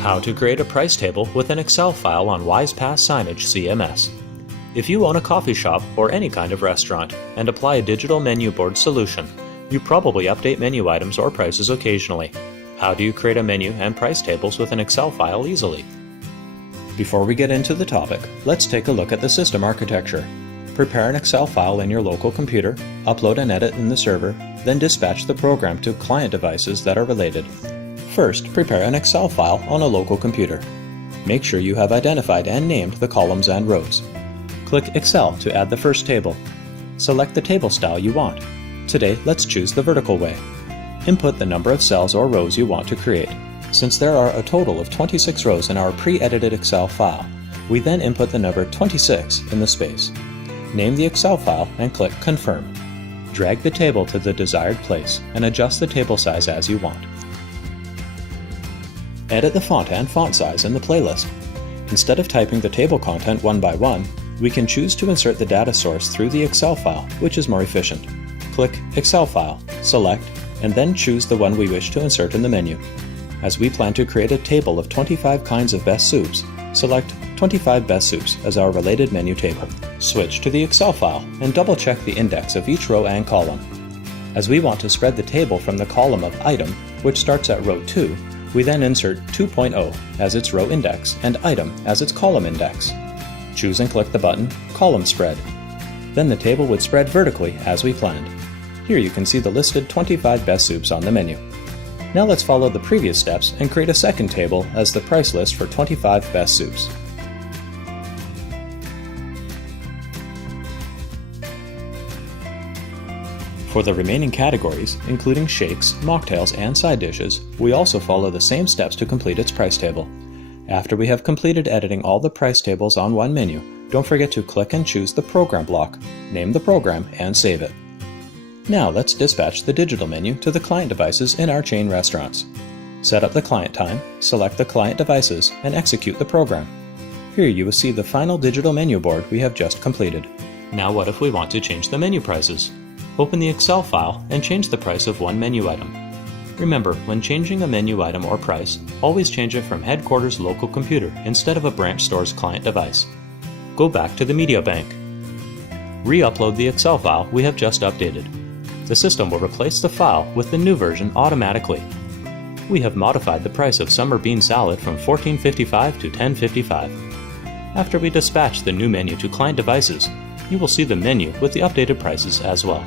How to create a price table with an Excel file on WISE-PaaS.SignageCMS. If you own a coffee shop or any kind of restaurant and apply a digital menu board solution, you probably update menu items or prices occasionally. How do you create a menu and price tables with an Excel file easily? Before we get into the topic, let's take a look at the system architecture. Prepare an Excel file in your local computer, upload and edit in the server, then dispatch the program to client devices that are related. First, prepare an Excel file on a local computer. Make sure you have identified and named the columns and rows. Click Excel to add the first table. Select the table style you want. Today, let's choose the vertical way. Input the number of cells or rows you want to create. Since there are a total of 26 rows in our pre-edited Excel file, we then input the number 26 in the space. Name the Excel file and click Confirm. Drag the table to the desired place and adjust the table size as you want. Edit the font and font size in the playlist. Instead of typing the table content one by one, we can choose to insert the data source through the Excel file, which is more efficient. Click Excel File, select, and then choose the one we wish to insert in the menu. As we plan to create a table of 25 kinds of best soups, select 25 best soups as our related menu table. Switch to the Excel file and double-check the index of each row and column. As we want to spread the table from the column of item, which starts at row 2, we then insert 2.0 as its row index and item as its column index. Choose and click the button Column Spread. Then the table would spread vertically as we planned. Here you can see the listed 25 best soups on the menu. Now let's follow the previous steps and create a second table as the price list for 25 best soups. For the remaining categories, including shakes, mocktails, and side dishes, we also follow the same steps to complete its price table. After we have completed editing all the price tables on one menu, don't forget to click and choose the program block, name the program, and save it. Now let's dispatch the digital menu to the client devices in our chain restaurants. Set up the client time, select the client devices, and execute the program. Here you will see the final digital menu board we have just completed. Now what if we want to change the menu prices? Open the Excel file and change the price of one menu item. Remember, when changing a menu item or price, always change it from headquarters local computer instead of a branch store's client device. Go back to the media bank. Re-upload the Excel file we have just updated. The system will replace the file with the new version automatically. We have modified the price of summer bean salad from $14.55 to $10.55. After we dispatch the new menu to client devices, you will see the menu with the updated prices as well.